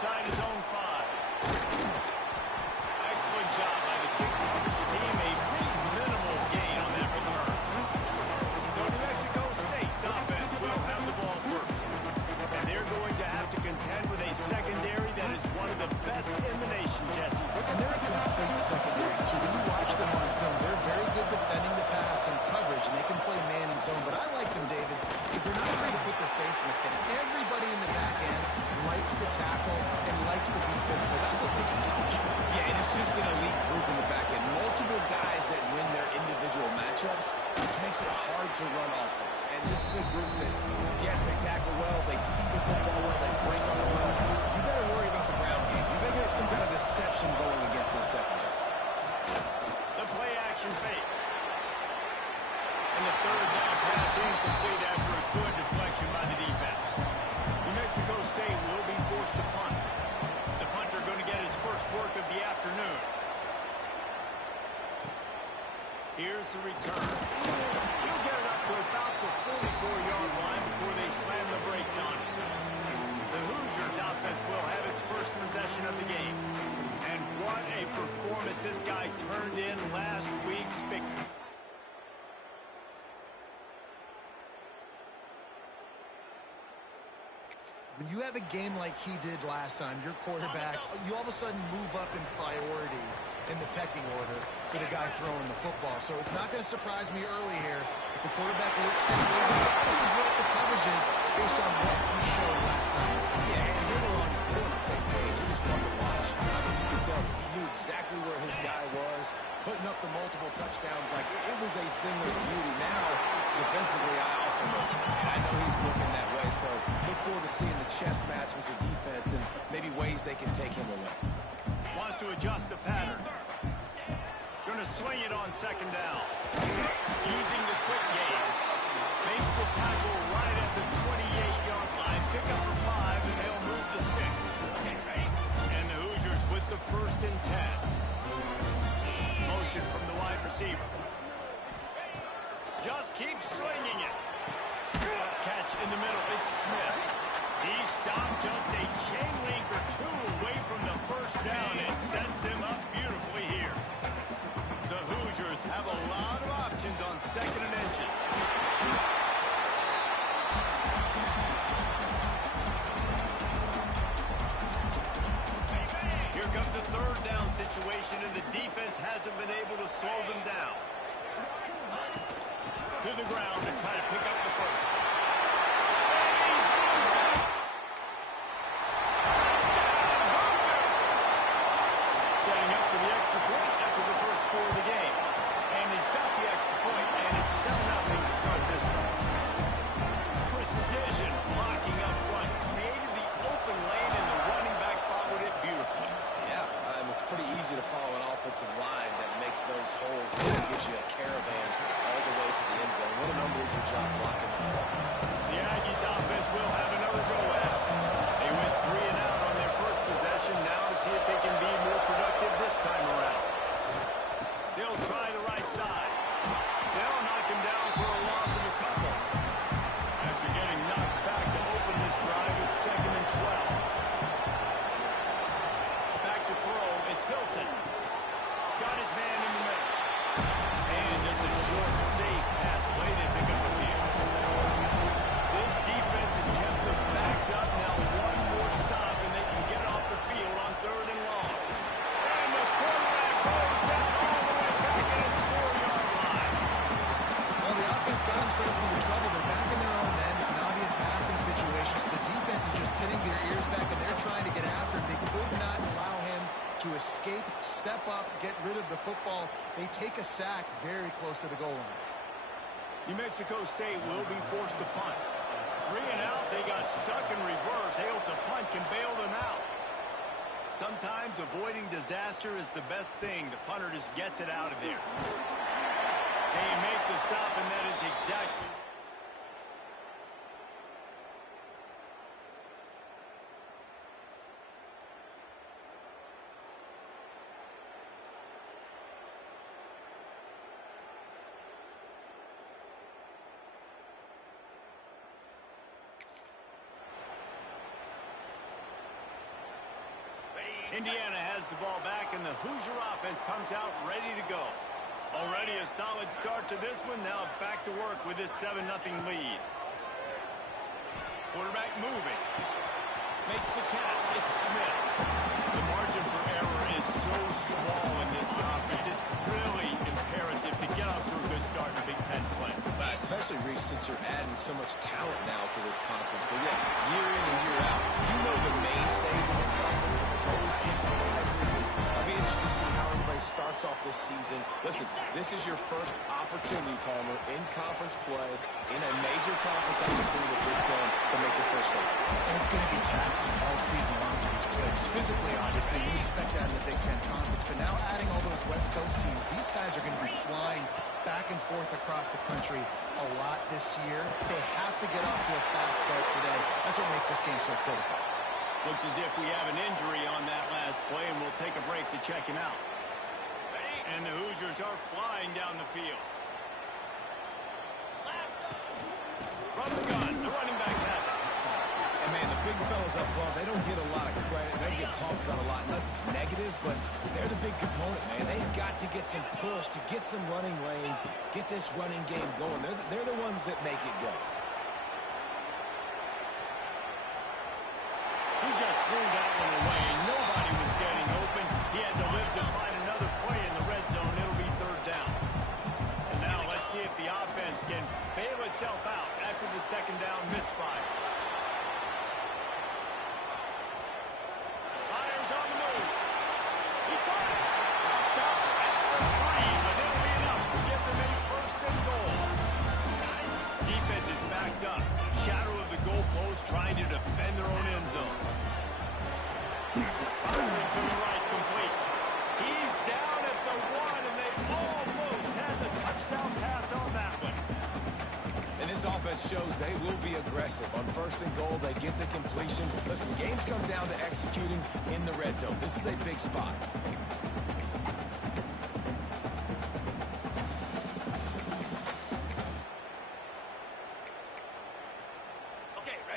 inside his own 5. Excellent job by the kick coverage team. A pretty minimal gain on that return. So New Mexico State's offense will have the ball first. And they're going to have to contend with a secondary that is one of the best in the nation, Jesse. And they're a complete secondary team. When you watch them on film, they're very good defending the pass and coverage, and they can play man and zone. But I like them, David, because they're not afraid to put their face in the film. Everybody in the back end likes to tackle and likes to be physical. That's what makes them special. Yeah, and it's just an elite group in the back end. Multiple guys that win their individual matchups, which makes it hard to run offense. And this is a group that, yes, they tackle well, they see the football well, they break on it well. You better worry about the ground game. You better get some kind of deception going against this secondary. The play action fake. And the third down pass incomplete after a good deflection by the defense. New Mexico State will be forced to punt. The punter going to get his first work of the afternoon. Here's the return. He'll get it up to about the 44-yard line before they slam the brakes on it. The Hoosiers offense will have its first possession of the game. And what a performance this guy turned in last week. When you have a game like he did last time, your quarterback, you all of a sudden move up in priority in the pecking order for the guy throwing the football. So it's not going to surprise me early here if the quarterback looks his way to subvert the coverages based on what he showed last time. Yeah, and they were on the same page. It was fun to watch. I mean, you could tell he knew exactly where his guy was, putting up the multiple touchdowns. Like, it was a thing of beauty. Now, defensively, I also know, and I know he's looking that way. So look forward to seeing the chess match with the defense and maybe ways they can take him away. Wants to adjust the pattern. Going to swing it on second down. Using the quick game. Makes the tackle right at the 28-yard line. Pick up for 5, and they'll move the sticks. And the Hoosiers with the 1st and 10. Motion from the wide receiver. Just keeps swinging it. Catch in the middle. It's Smith. He stopped just a chain link or 2 away from the first down and sets them up beautifully here. The Hoosiers have a lot of options on 2nd and inches. Here comes the 3rd down situation, and the defense hasn't been able to slow them down. To the ground to try to pick up the first. Setting up for the extra point after the first score of the game. And he's got the extra point, and it's 7-0 to start this one. Precision blocking up front. Created the open lane, and the running back followed it beautifully. Yeah, it's pretty easy to follow an offensive line that makes those holes and gives you a caravan all the way to the end zone. What an unbelievable job blocking up front. The Aggies offense will have another go at it. They went 3 and out on their first possession. Now to see if they can be more productive this time around. They'll try the right side. They'll knock him down for a loss of a couple. After getting knocked back to open this drive, it's 2nd and 12. Back to throw. It's Hilton. Got his man in the middle. And just a short, safe pass play to pick up a few. This defense has kept them backed up. Now 1 more stop, and they can get off the field on 3rd and long. And the quarterback goes down all the way back at his 4-yard line. Well, the offense got themselves into trouble. They're back in their own end. It's an obvious passing situation. So the defense is just pinning their ears back, and they're trying to get after him. They could not allow him to escape, step up, get rid of the football. They take a sack very close to the goal line. New Mexico State will be forced to punt. 3 and out, they got stuck in reverse. They hope the punt can bail them out. Sometimes avoiding disaster is the best thing. The punter just gets it out of there. They make the stop, and that is exactly... Indiana has the ball back, and the Hoosier offense comes out ready to go. Already a solid start to this one. Now back to work with this 7-0 lead. Quarterback moving. Makes the catch. It's Smith. The margin for error is so small in this conference. It's really imperative to get off to a good start in Big Ten play. Especially, Reese, since you're adding so much talent now to this conference. But yeah, year in and year out, you know the mainstays in this conference, but there's always some surprises. I'll be interested to see how everybody starts off this season. Listen, this is your first opportunity, Palmer, in conference play, in a major conference, obviously, in the Big Ten, to make your first start. And it's going to be taxing all season long for these players. Physically, obviously, we expect that in the Big Ten Conference. But now adding all those West Coast teams, these guys are going to be flying back and forth across the country a lot this year. They have to get off to a fast start today. That's what makes this game so critical. Looks as if we have an injury on that last play, and we'll take a break to check him out. And the Hoosiers are flying down the field. From the gun, the running back has it. And, man, the big fellas up front, they don't get a lot of credit. They get talked about a lot unless it's negative, but they're the big component, man. They've got to get some push, to get some running lanes, get this running game going. They're the ones that make it go. He just threw that one away. Nobody was getting open. He had to live to find another play in the red zone. It'll be third down. And now let's see if the offense can bail itself out after the second down misfire. Myers on the move. He got it. Stop at the 3, but it'll be enough to give them a first and goal. Defense is backed up. Shadow of the goalpost trying to defend their own end zone. Firing to the right, complete. He's down at the 1, and they almost had the touchdown pass on that one. And this offense shows they will be aggressive. On first and goal, they get the completion. Listen, games come down to executing in the red zone. This is a big spot.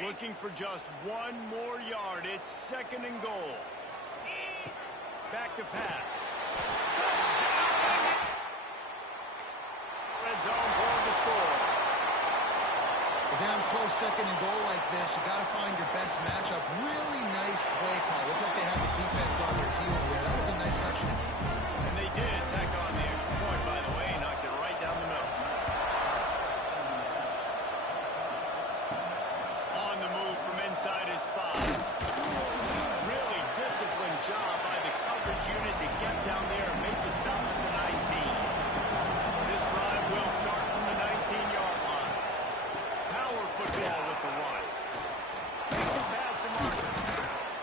Looking for just one more yard. It's second and goal. Back to pass. Touchdown! Red zone for the score. Down close second and goal like this, you got to find your best matchup. Really nice play call. Looked like they had the defense on their heels there. That was a nice touchdown. And they did tack on the extra point, by the way. Knocked it right down the middle. On the move from inside his 5. Really disciplined job by the coverage unit to get down there and make the stop at the 19. This drive will start from the 19-yard line. Power football with the run. Makes a pass to Martin.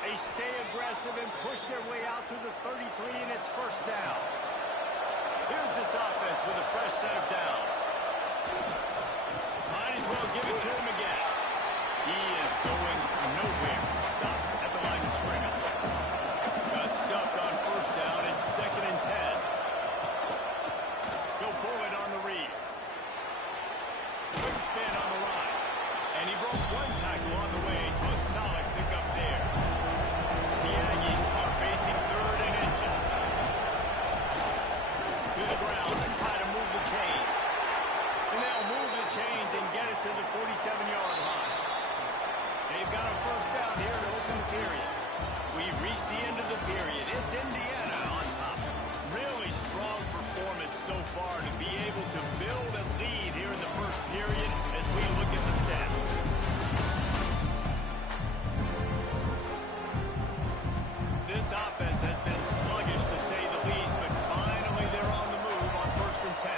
They stay aggressive and push their way out to the 33, and it's first down. Here's this offense with a fresh set of downs. Might as well give it to him again. He is going nowhere. Stop at the line of scrimmage. Got stuffed on first down. It's second and 10. He'll pull it on the read. Quick spin on the line. And he broke one tackle on the way to a solid pickup there. The Aggies are facing third and inches. To the ground to try to move the chains. And they'll move the chains and get it to the 47-yard line. They've got a first down here to open the period. We've reached the end of the period. It's Indiana on top. Really strong performance so far to be able to build a lead here in the first period as we look at the stats. This offense has been sluggish to say the least, but finally they're on the move on first and 10.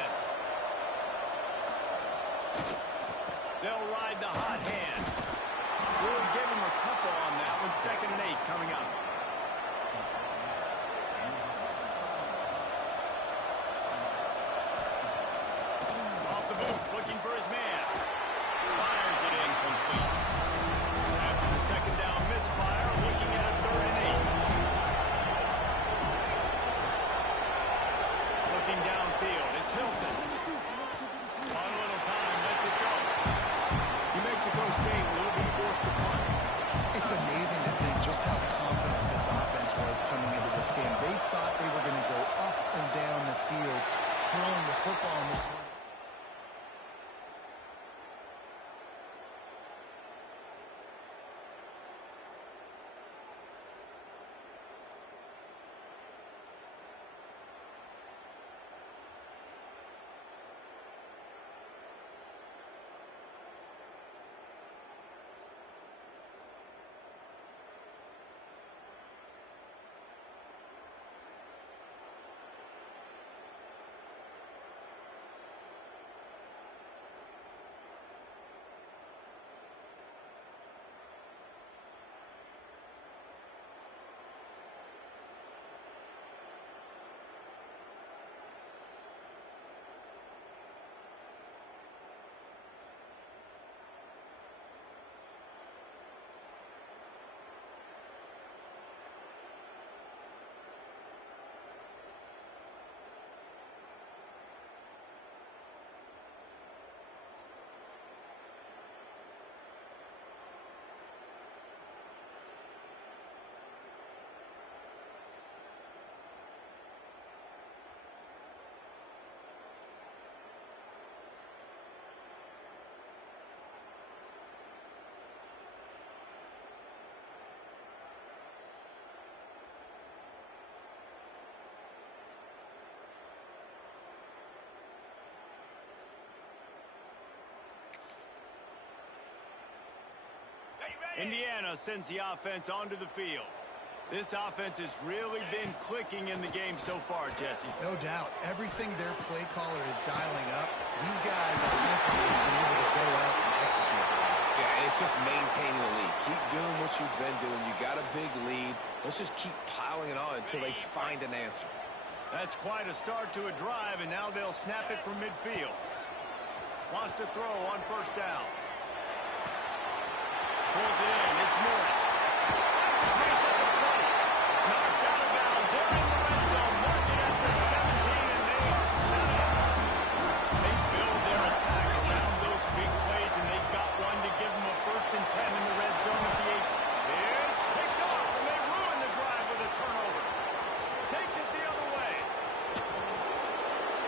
They'll ride the hot hand. We'll give him a couple on that one. Second and 8 coming up. Off the boot, looking for his man. Fires it incomplete. After the second down misfire, looking at a third and 8. Looking downfield, it's Hilton. On a little time, lets it go. New Mexico State will be forced to punt. It's amazing to think just how confident this offense was coming into this game. They thought they were going to go up and down the field throwing the football in this one. Indiana sends the offense onto the field. This offense has really been clicking in the game so far, Jesse. No doubt. Everything their play caller is dialing up, these guys offensively have been able to go out and execute. Yeah, and it's just maintaining the lead. Keep doing what you've been doing. You got a big lead. Let's just keep piling it on until they find an answer. That's quite a start to a drive, and now they'll snap it from midfield. Wants to throw on first down. Pulls it in. It's Morris. That's a pace at the 20. Knocked out of bounds. They're in the red zone. Marking at the 17, and they are set up. They build their attack around those big plays, and they've got one to give them a 1st and 10 in the red zone at the 8. It's picked off, and they ruin the drive with a turnover. Takes it the other way.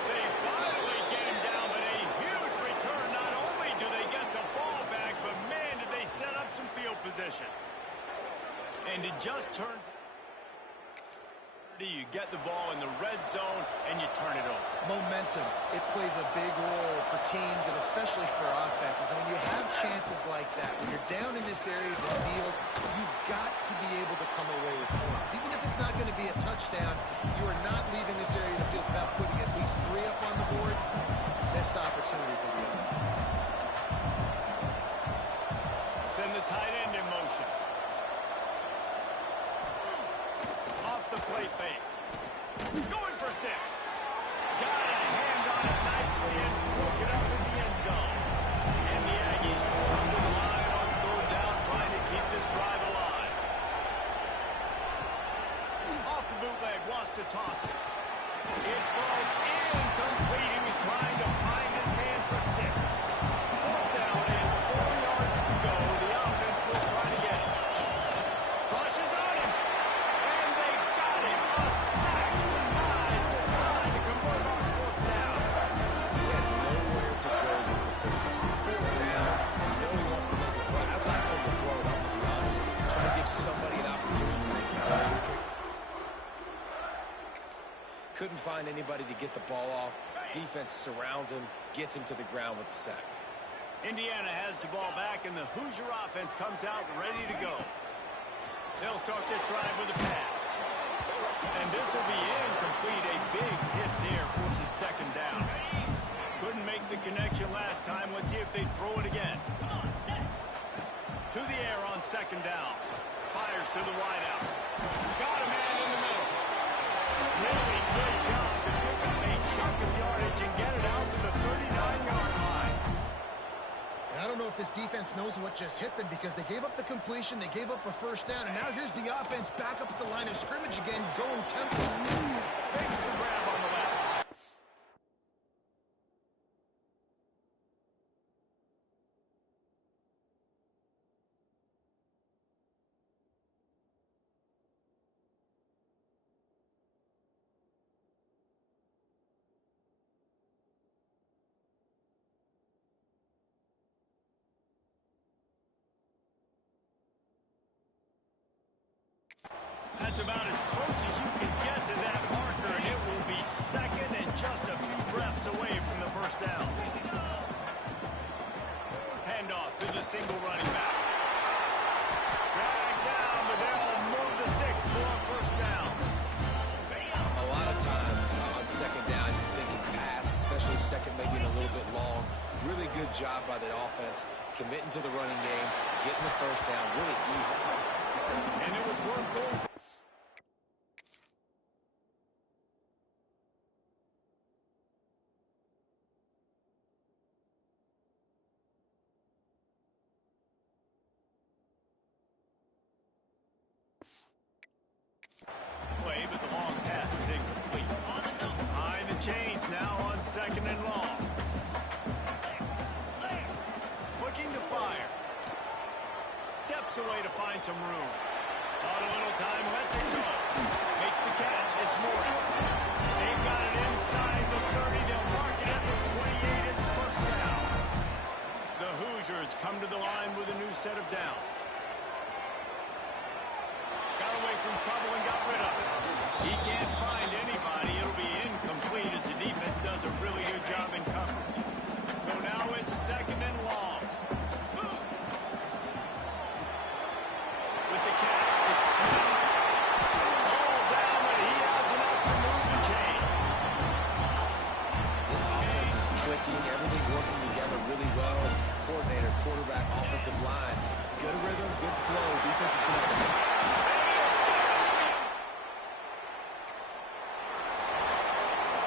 They finally get him down, but a huge return. Not only do they get the ball back, but man, did they set up some field position. And it just turns. You get the ball in the red zone, and you turn it over. Momentum. It plays a big role for teams and especially for offenses. And when you have chances like that, when you're down in this area of the field, you've got to be able to come away with points. Even if it's not going to be a touchdown, you are not leaving this area of the field without putting at least 3 up on the board. Missed opportunity for the other. Send the tight end in motion. Off the play fake. Going for 6. Got a hand on it nicely and broke it up in the end zone. And the Aggies come to the line on 3rd down, trying to keep this drive alive. Off the bootleg, wants to toss it. It falls incomplete. He was trying to find his man for 6. 4th down and 4 yards to go. The offense will try to get it. Rushes on him. And they got him. A sack denies the try to convert on 4th down. He had nowhere to go with the football. 4th down. You know he wants to make a play. I'd like for him to throw it up, to be honest. Try to give somebody an opportunity to make a play. Couldn't find anybody to get the ball off. Defense surrounds him, gets him to the ground with the sack. Indiana has the ball back, and the Hoosier offense comes out ready to go. They'll start this drive with a pass. And this will be incomplete. A big hit there forces 2nd down. Couldn't make the connection last time. Let's see if they throw it again. To the air on 2nd down. Fires to the wideout. Got a man in the middle. Really good job to pick up a chunk of yardage and get it out to the 39-yard line. And I don't know if this defense knows what just hit them because they gave up the completion, they gave up a 1st down, and now here's the offense back up at the line of scrimmage again, going tempo. Makes the grab on the left. That's about as close as you can get to that marker, and it will be second and just a few breaths away from the first down. Handoff to the single running back. Drag down, but they'll move the sticks for a first down. A lot of times on second down, you're thinking pass, especially second maybe a little bit long. Really good job by the offense, committing to the running game, getting the first down really easy. And it was worth going for. Play, but the long pass is incomplete. Behind the chains now on second and long. Looking to fire. Steps away to find some room. Not a little time, lets it go. Makes the catch, it's Morris. They've got it inside the 30. They'll mark it at the 28. It's first down. The Hoosiers come to the line with a new set of downs. Got away from trouble and got rid of it. He can't find anybody. It'll be incomplete as the defense does a really good job in coverage. So now it's second and long. With the catch, it's Smith. Ball down, but he has enough to move the chains. This offense is clicking, everything working together really well. Coordinator, quarterback, offensive line. Good rhythm, good flow. Defense is going to have to...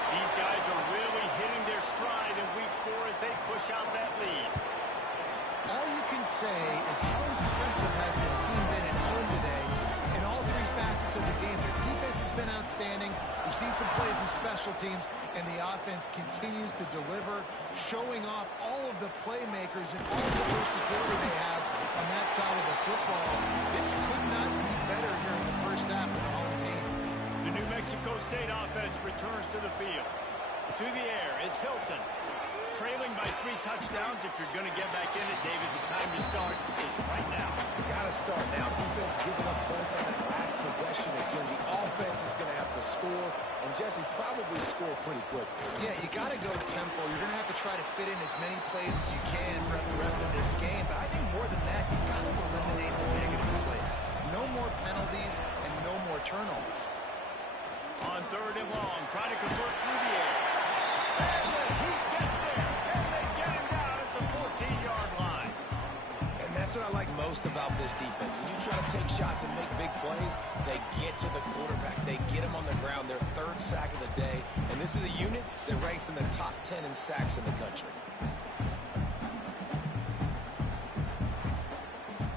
These guys are really hitting their stride in week 4 as they push out that lead. All you can say is how impressive has this team been at home today in all 3 facets of the game. Their defense has been outstanding. We've seen some plays in special teams, and the offense continues to deliver, showing off all of the playmakers and all the versatility they have on that side of the football. This could not be better here in the first half of the home team. The New Mexico State offense returns to the field. To the air, it's Hilton. Trailing by 3 touchdowns. If you're going to get back in it, David, the time to start is right now. Got to start now. Defense giving up points on that last possession. Again, the offense is going to have to score, and Jesse probably score pretty quickly. Yeah, you got to go tempo. You're going to have to try to fit in as many plays as you can throughout the rest of this game. But I think more than that, you got to eliminate the negative plays. No more penalties and no more turnovers. On third and long, trying to convert through the air. And the Heat gets there, and they get him down at the 14-yard line. And that's what I like most about this defense. When you try to take shots and make big plays, they get to the quarterback. They get him on the ground. Their 3rd sack of the day. And this is a unit that ranks in the top 10 in sacks in the country.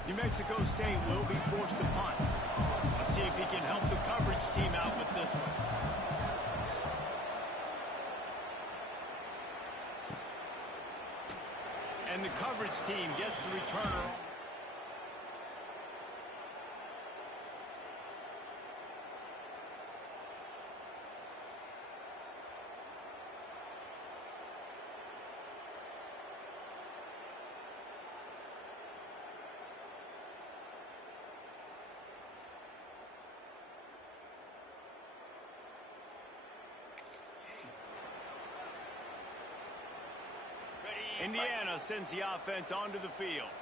New Mexico State will be forced to punt. Let's see if he can help the coverage team out with this one. And the coverage team gets the returner. Indiana sends the offense onto the field.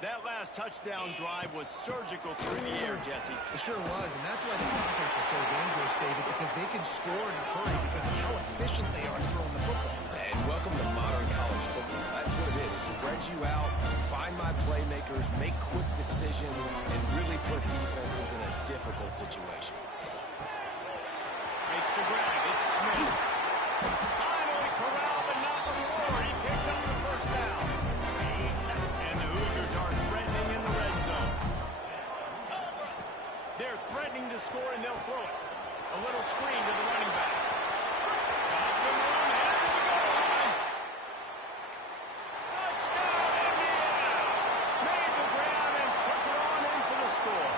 That last touchdown drive was surgical through the air, Jesse. It sure was, and that's why this offense is so dangerous, David, because they can score in a hurry because of how efficient they are throwing the football. And welcome to modern college football. That's what it is. Spread you out, find my playmakers, make quick decisions, and really put defenses in a difficult situation. Makes the grab. It's Smith. Finally corralled, but not before. He picks up the first down. And the Hoosiers are threatening in the red zone. They're threatening to score, and they'll throw it. A little screen to the running back. Got some room, headed to the goal line. Touchdown, Indiana! Made the grab and took it on in for the score.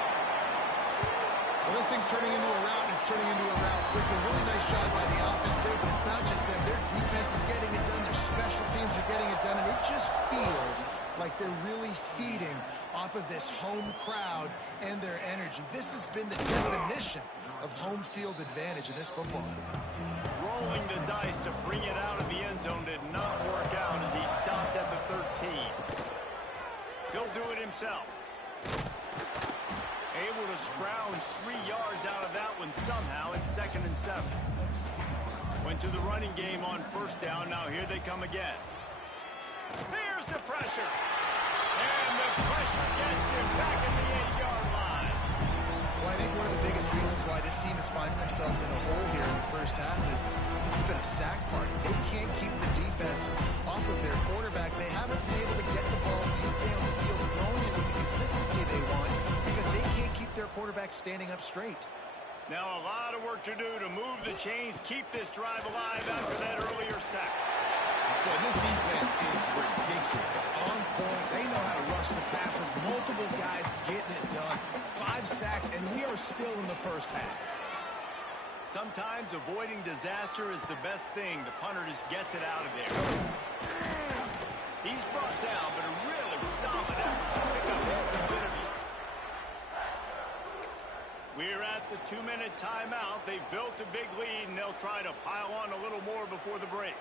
Well, this thing's turning into a route, and it's turning into a route quickly. Really nice job by the offense there, but it's not just them. Their defense is getting it done. Their special teams are getting it done, and it just feels like they're really feeding off of this home crowd and their energy. This has been the definition of home field advantage in this football. Rolling the dice to bring it out of the end zone did not work out as he stopped at the 13. He'll do it himself. Able to scrounge 3 yards out of that one somehow. It's 2nd and 7. Went to the running game on first down. Now here they come again. Here's the pressure. And the pressure gets him back at the 8-yard line. Well, I think one of the biggest reasons why this team is finding themselves in a hole here in the first half is this has been a sack party. They can't keep the defense off of their quarterback. They haven't been able to get the ball deep down the field, throwing it with the consistency they want because they can't keep their quarterback standing up straight. Now a lot of work to do to move the chains, keep this drive alive after that earlier sack. Well, this defense is ridiculous. On point, they know how to rush the passers. Multiple guys getting it done. 5 sacks, and we are still in the first half. Sometimes avoiding disaster is the best thing. The punter just gets it out of there. He's brought down, but a really solid effort to pick up every bit of it. We're at the 2-minute timeout. They've built a big lead, and they'll try to pile on a little more before the break.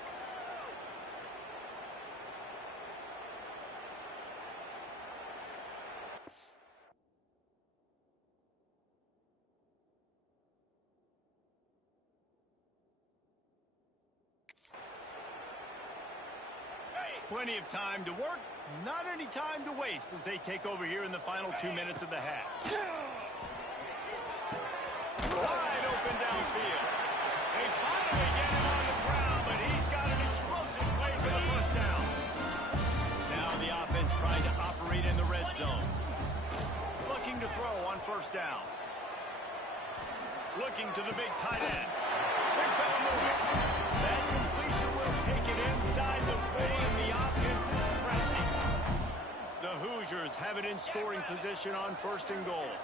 Plenty of time to work, not any time to waste as they take over here in the final 2 minutes of the half. Wide open downfield. They finally get him on the ground, but he's got an explosive play for the first down. Now the offense trying to operate in the red zone. Looking to throw on first down. Looking to the big tight end. Big fella moving. That completion will take it inside the 4, and the offense is threatening. The Hoosiers have it in scoring position on 1st and goal.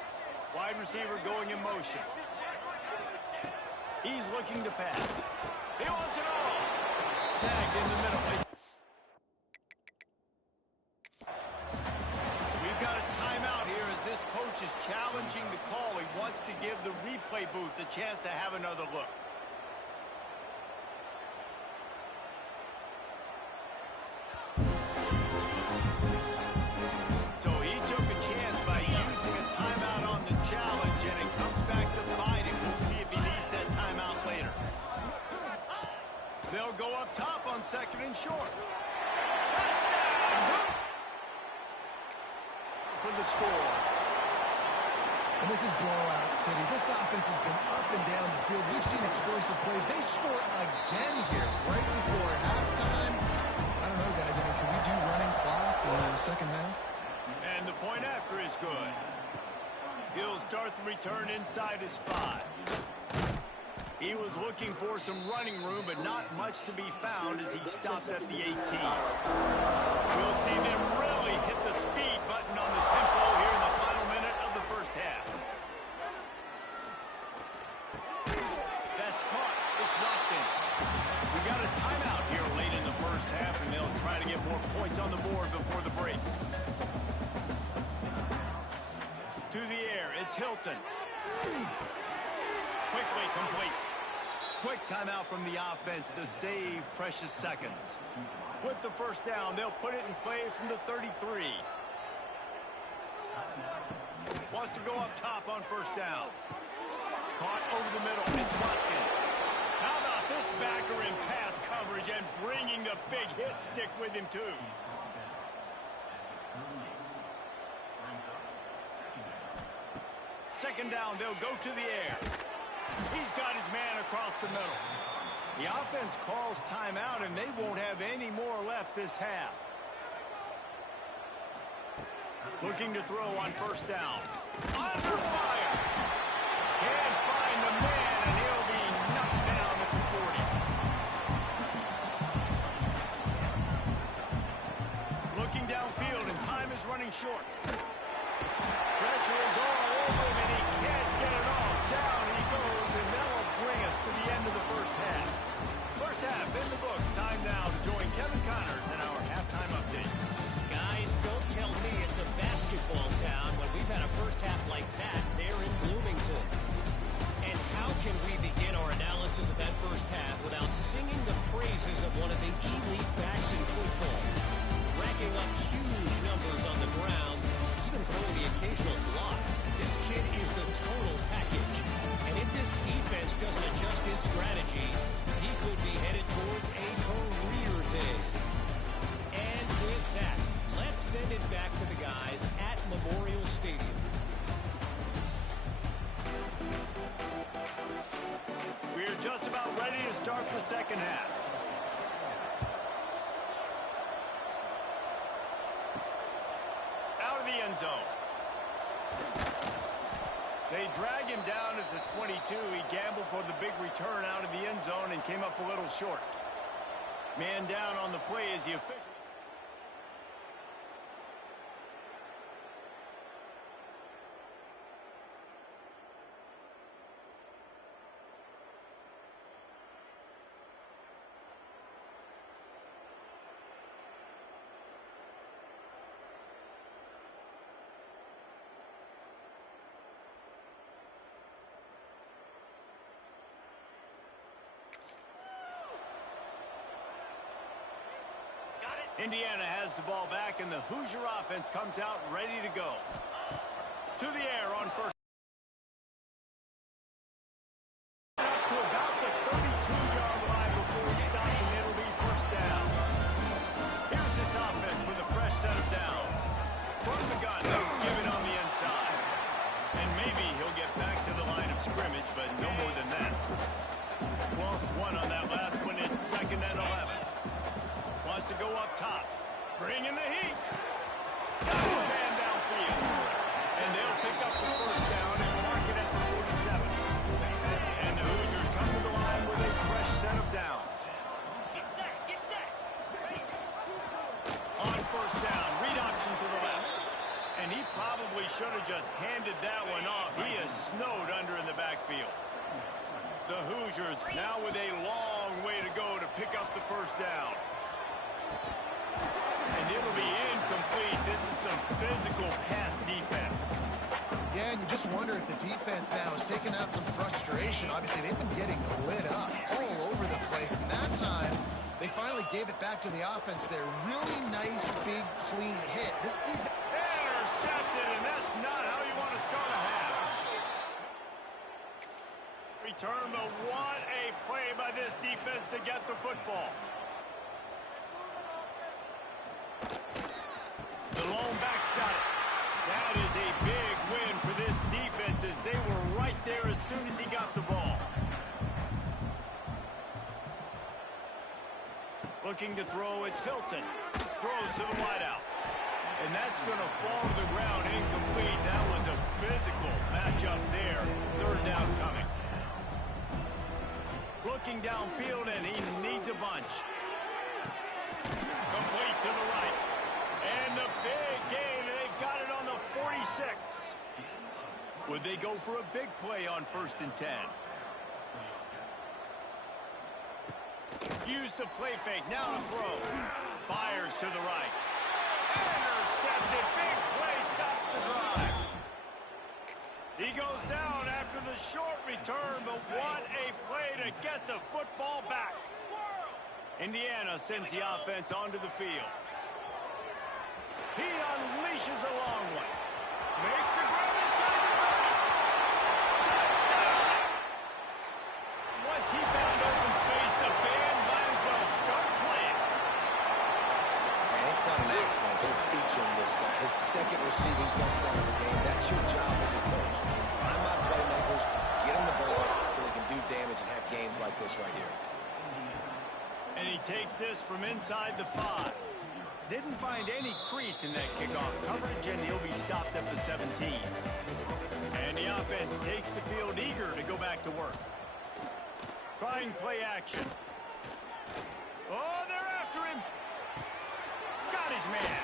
Wide receiver going in motion. He's looking to pass. He wants it all. Snagged in the middle. We've got a timeout here as this coach is challenging the call. He wants to give the replay booth the chance to have another look. So he took a chance by using a timeout on the challenge, and it comes back to bite him. We'll see if he needs that timeout later. They'll go up top on 2nd and short. Touchdown! For the score. And this is blowout city. This offense has been up and down the field. We've seen explosive plays. They score again here right before halftime. I don't know, guys. I mean, can we do running clock in the second half? And the point after is good. He'll start the return inside his 5. He was looking for some running room, but not much to be found as he stopped at the 18. We'll see them really hit the speed button on the tempo here in the final minute of the first half. That's caught. It's locked in. We got a timeout here late in the first half, and they'll try to get more points on the board before the break. To the air, it's Hilton. Quickly complete. Quick timeout from the offense to save precious seconds. With the first down, they'll put it in play from the 33. Wants to go up top on first down. Caught over the middle. It's Watkins. How about this backer in pass coverage and bringing the big hit stick with him, too? Second down, they'll go to the air. He's got his man across the middle. The offense calls timeout, and they won't have any more left this half. Looking to throw on first down. Under fire. Can't find the man, and he'll be knocked down at the 40. Looking downfield, and time is running short. Pressure is all over him, and he can't get it off. zone. They drag him down at the 22. He gambled for the big return out of the end zone and came up a little short. Man down on the play as the official. Indiana has the ball back, and the Hoosier offense comes out ready to go. To the air on first. Up to about the 32-yard line before he stopped, and it'll be first down. Here's this offense with a fresh set of downs. From the gun, give it on the inside. And maybe he'll get back to the line of scrimmage, but no more than that. Lost one on that last one. It's 2nd and 11. Wants to go up top. Bring in the heat. Got his man downfield. And they'll pick up the first down and mark it at the 47. And the Hoosiers come to the line with a fresh set of downs. Get set, get set. On first down, read option to the left. And he probably should have just handed that one off. He is snowed under in the backfield. The Hoosiers now with a long way to go to pick up the first down. And it'll be incomplete. This is some physical pass defense. Yeah, and you just wonder if the defense now is taking out some frustration. Obviously, they've been getting lit up all over the place. And that time, they finally gave it back to the offense there. Really nice, big, clean hit. This defense... Intercepted, and that's not how you want to start a half. Return, but what a play by this defense to get the football. The lone back's got it. That is a big win for this defense as they were right there as soon as he got the ball. Looking to throw, it's Hilton. Throws to the wideout. And that's going to fall to the ground incomplete. That was a physical matchup there. 3rd down coming. Looking downfield, and he needs a bunch. Complete to the right. And the big gain, and they've got it on the 46. Would they go for a big play on 1st and 10? Use the play fake, now to throw. Fires to the right. Intercepted, big play, stops the drive. He goes down after the short return, but what a play to get the football back. Indiana sends the offense onto the field. He unleashes a long one. Makes the grab inside the 30. Touchdown! Once he found open space, the band might as well start playing. And it's not an accident. They're featuring this guy. His 2nd receiving touchdown of the game. That's your job as a coach. Find my playmakers, get them the ball so they can do damage and have games like this right here. And he takes this from inside the 5. Didn't find any crease in that kickoff coverage, and he'll be stopped at the 17. And the offense takes the field eager to go back to work. Trying play action. Oh, they're after him. Got his man.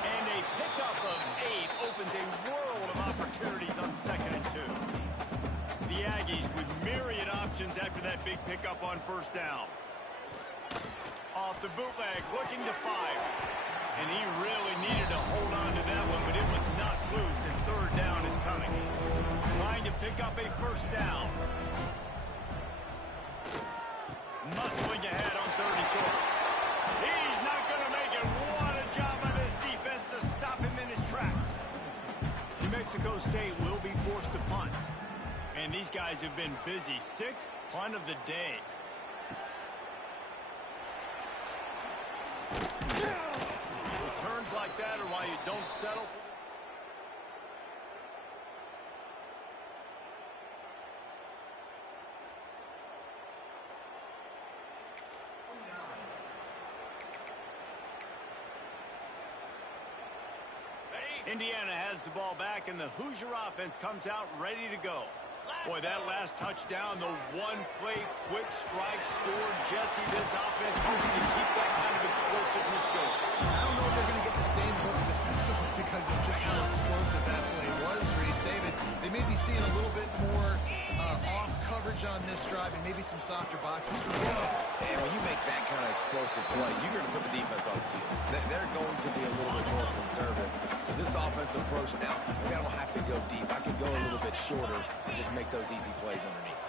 And a pickup of 8 opens a world of opportunities on 2nd and 2. The Aggies with myriad options after that big pickup on 1st down. Off the bootleg, looking to fire. And he really needed to hold on to that one, but it was not loose, and 3rd down is coming. Trying to pick up a 1st down. Muscling ahead on 3rd and short. He's not going to make it. What a job by this defense to stop him in his tracks. New Mexico State will be forced to punt. And these guys have been busy. 6th punt of the day. Returns like that are why you don't settle for. Indiana has the ball back, and the Hoosier offense comes out ready to go. Boy, that last touchdown, the one-play quick strike score. Jesse, this offense hoping to keep that kind of explosiveness going. I don't know if they're going to get the same looks defensively because of just how explosive that play was, Reese. David, they may be seeing a little bit more off coverage on this drive and maybe some softer boxes. And when you make that kind of explosive play, you're going to put the defense on its heels. They're going to be a little bit more conservative. So this offensive approach now, maybe I don't have to go deep. I can go a little bit shorter and just make those easy plays underneath.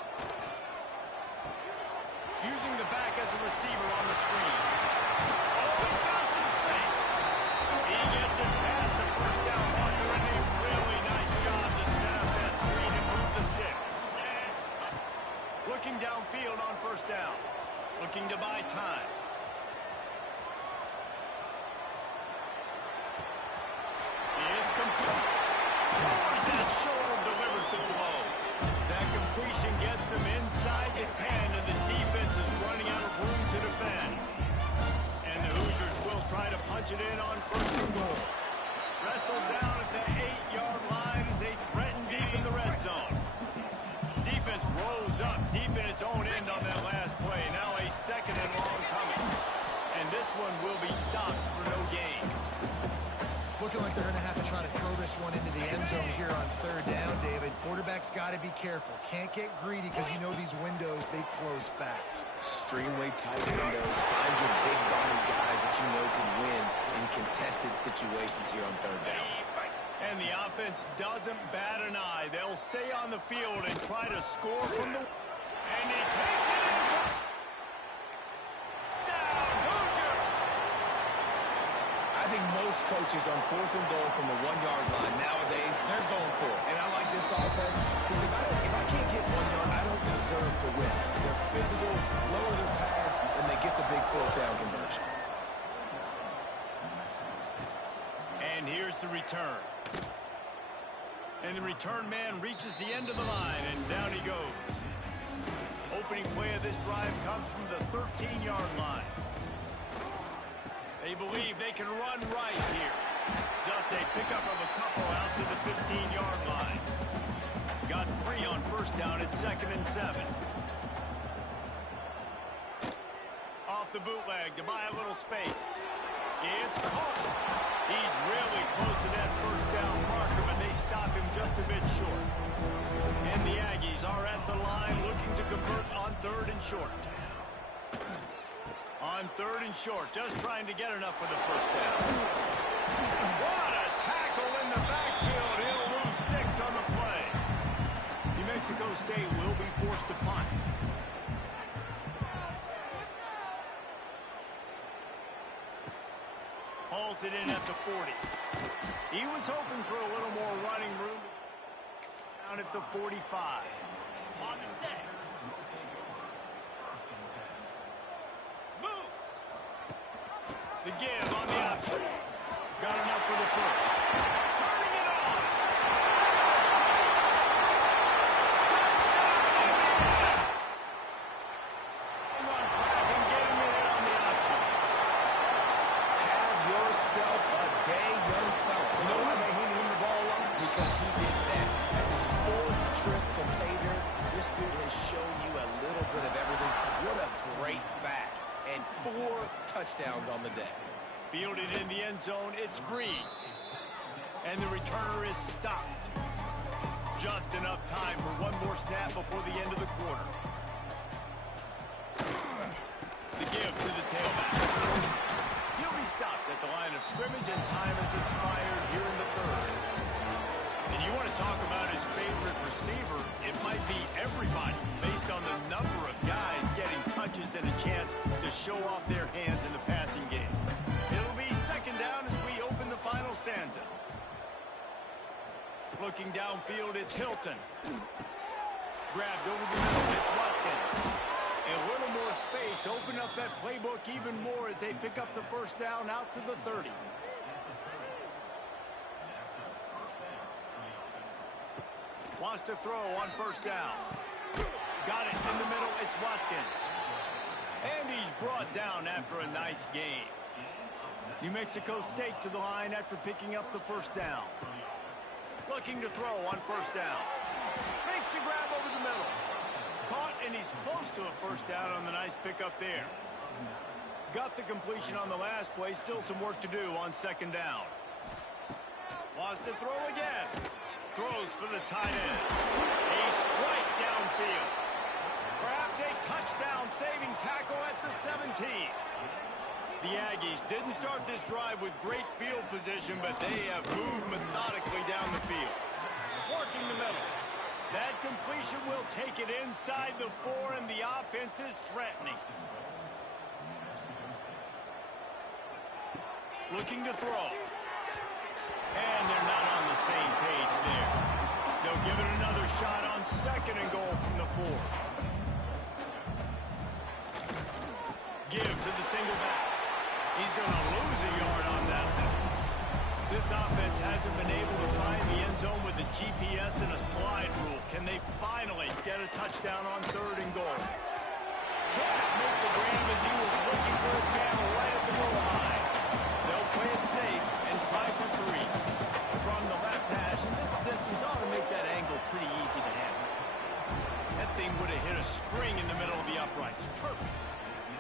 Using the back as a receiver on the screen. Oh, he's got some space. He gets it past the first down marker, and a really nice job to set up that screen and move the sticks. Looking downfield on first down. Looking to buy time. It's complete. Powers that shoulder, delivers the blow. That completion gets them inside the 10, and the defense is running out of room to defend. And the Hoosiers will try to punch it in on first and goal. Wrestled down at the 8-yard line as they threaten deep in the red zone. Defense rose up deep in its own end on that last play. Now a second and long coming. And this one will be stopped for no gain. It's looking like they're going to have to try to throw this one into the end zone here on third down, David. Quarterback's got to be careful. Can't get greedy because you know these windows, they close fast. Extremely tight windows. Find your big body guys that you know can win in contested situations here on third down. And the offense doesn't bat an eye. They'll stay on the field and try to score from the... And he takes it in. Touchdown, Hoosiers! I think most coaches on fourth and goal from the 1-yard line nowadays, they're going for it. And I like this offense because if I can't get 1 yard, I don't deserve to win. They're physical, lower their pads, and they get the big fourth down conversion. And here's the return. And the return man reaches the end of the line, and down he goes. Opening play of this drive comes from the 13-yard line. They believe they can run right here. Just a pickup of a couple out to the 15-yard line. Got 3 on first down at 2nd and 7. Off the bootleg to buy a little space. It's caught. He's really close to that first down marker, but they stop him just a bit short. And the Aggies are at the line looking to convert on 3rd and short. On 3rd and short, just trying to get enough for the first down. What a tackle in the backfield. He'll lose 6 on the play. New Mexico State will be forced to punt. Hauls it in at the 40. He was hoping for a little more running room. Down at the 45. On the set. Moves. The give on the option. Got enough for the first. Turning it on. Touchdown! On track and getting it in on the option. Have yourself a day, young fella. You know why they handed him the ball a lot? Because he did that. That's his 4th trip to pay dirt. This dude has shown you a little bit of everything. What a great back. And 4 touchdowns on the day. Fielded in the end zone, it's Breeze. And the returner is stopped. Just enough time for one more snap before the end of the quarter. The give to the tailback. He'll be stopped at the line of scrimmage, and time has expired here in the 3rd. And you want to talk about his favorite receiver, it might be everybody based on the number of guys getting touches and a chance to show off their hands in the passing game. It'll be 2nd down as we open the final stanza. Looking downfield, it's Hilton. Grabbed over the middle, it's Watkins. A little more space, open up that playbook even more as they pick up the first down out to the 30. Wants to throw on first down. Got it in the middle, it's Watkins. And he's brought down after a nice game. New Mexico State to the line after picking up the first down. Looking to throw on first down. Makes the grab over the middle. Caught, and he's close to a first down on the nice pickup there. Got the completion on the last play. Still some work to do on second down. Wants to throw again. Throws for the tight end. A strike downfield. Perhaps a touchdown-saving tackle at the 17. The Aggies didn't start this drive with great field position, but they have moved methodically down the field. Working the middle. That completion will take it inside the 4, and the offense is threatening. Looking to throw. And they're not on the same page there. They'll give it another shot on second and goal from the 4. Give to the single back. He's going to lose a yard on that one. This offense hasn't been able to find the end zone with the GPS and a slide rule. Can they finally get a touchdown on third and goal? Can't make the grab as he was looking for his man right at the goal line. They'll play it safe and try for 3. From the left hash, and this distance ought to make that angle pretty easy to handle. That thing would have hit a string in the middle of the uprights. Perfect.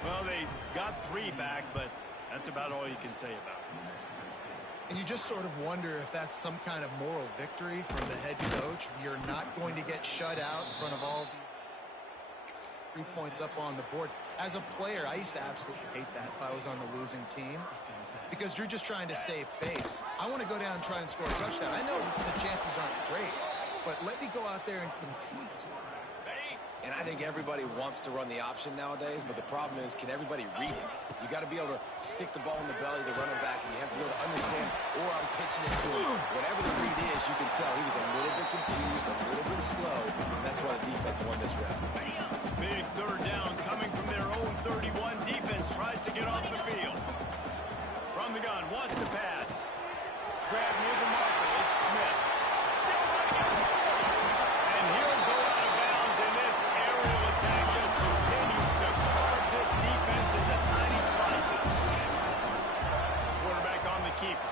Well, they got 3 back, but that's about all you can say about it. And you just sort of wonder if that's some kind of moral victory from the head coach. You're not going to get shut out in front of all these 3 points up on the board. As a player, I used to absolutely hate that if I was on the losing team, because you're just trying to save face. I want to go down and try and score a touchdown. I know the chances aren't great, but let me go out there and compete. And I think everybody wants to run the option nowadays, but the problem is, can everybody read it? You got to be able to stick the ball in the belly of the running back, and you have to be able to understand, or I'm pitching it to him. Whatever the read is, you can tell he was a little bit confused, a little bit slow, and that's why the defense won this round. Big third down coming from their own 31. Defense tries to get off the field. From the gun, wants to pass. Grab near the marker. It's Smith. Still running out the ball. And he'll go out of bounds, and this aerial attack just continues to carve this defense into tiny slices. Quarterback on the keeper.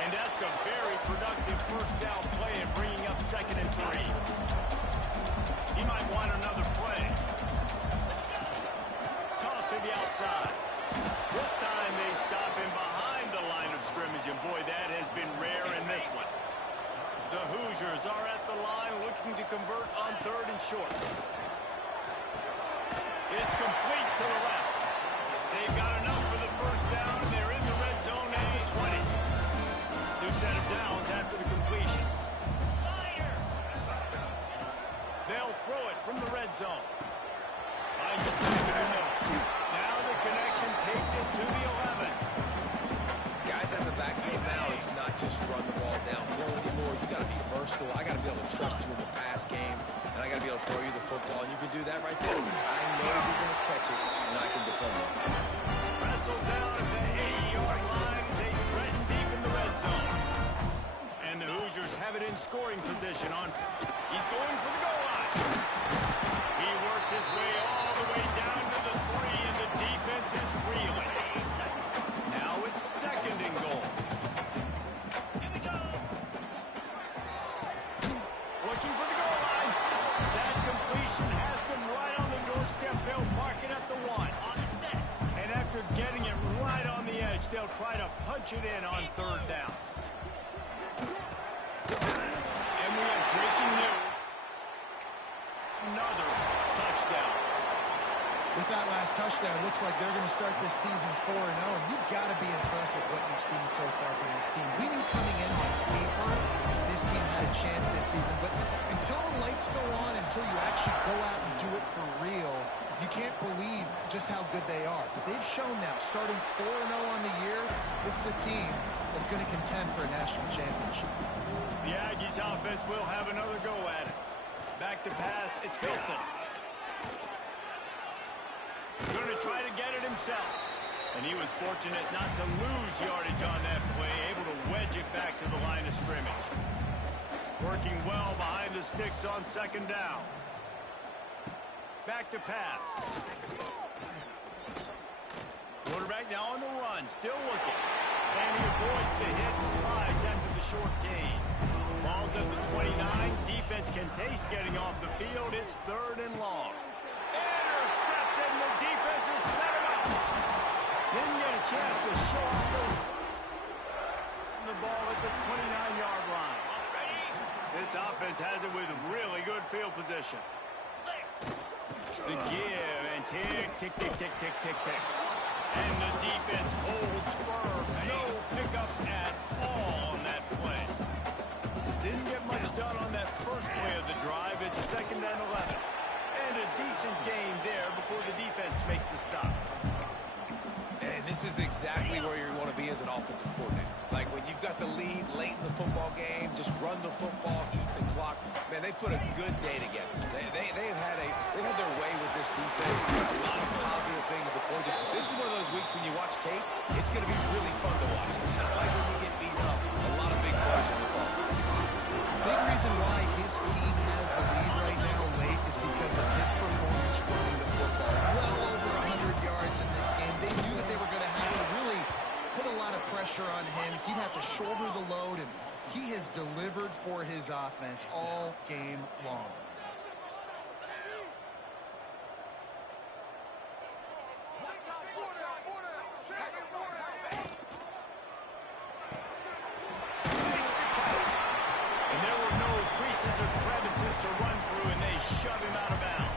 And that's a very productive first down play in bringing up second and 3. He might want another play. Toss to the outside. This time they stop him behind the line of scrimmage, and boy, that has been rare in this one. The Hoosiers are at the line looking to convert on third and short. It's complete to the left. They've got enough for the first down, and they're in the red zone at the 20. New set of downs after the completion. They'll throw it from the red zone. Finds it back in the middle. Now the connection takes it to the 11. Guys have the backfield now. It's not just run the ball downhill anymore. You got to be versatile. I got to be able to trust you in the pass game, and I got to be able to throw you the football, and you can do that right there. I know you're going to catch it, and I can defend it. Wrestled down at the 80-yard line as they threaten deep in the red zone. And the Hoosiers have it in scoring position on. He's going for the goal line. He works his way all the way down to the 3, and the defense is reeling. Now it's second and goal. Looking for the goal line. That completion has them right on the doorstep. They'll park it at the 1. On the set. And after getting it right on the edge, they'll try to punch it in on third down. And we have breaking news. Another touchdown. With that last touchdown, looks like they're going to start this season 4-0. And you've got to be impressed with what you've seen so far from this team. We knew coming in on paper, this team had a chance this season. But until the lights go on, until you actually go out and do it for real, you can't believe just how good they are. But they've shown now, starting 4-0 on the year, this is a team that's going to contend for a national championship. The Aggies offense will have another go at it. Back to pass, it's Hilton. Going to try to get it himself. And he was fortunate not to lose yardage on that play, able to wedge it back to the line of scrimmage. Working well behind the sticks on second down. Back to pass. Quarterback now on the run, still looking. And he avoids the hit and slides after the short gain. taste getting off the field. It's 3rd and long. Intercepted, and the defense is set it up. Didn't get a chance to show off those. The ball at the 29-yard line. This offense has it with really good field position. The give and tick, tick, tick, tick, tick, tick, tick. And the defense holds firm. No pickup at all on that play. Didn't get much done on that first play of the drive. It's 2nd and 11. And a decent gain there before the defense makes the stop. And this is exactly where you want to be as an offensive coordinator. Like when you've got the lead late in the football game, just run the football, eat the clock. Man, they put a good day together. They've had their way with this defense. A lot of positive things to point to. This is one of those weeks when you watch tape, it's going to be really fun to watch. Kind of like when you get beat up. A lot of big plays from this offense. Big reason why his team has the lead right now late is because of his performance running the football. Well over 100 yards in this game. They knew that they were going to have to really put a lot of pressure on him. He'd have to shoulder the load, and he has delivered for his offense all game long. And there were no creases or crevices to run through, and they shove him out of bounds.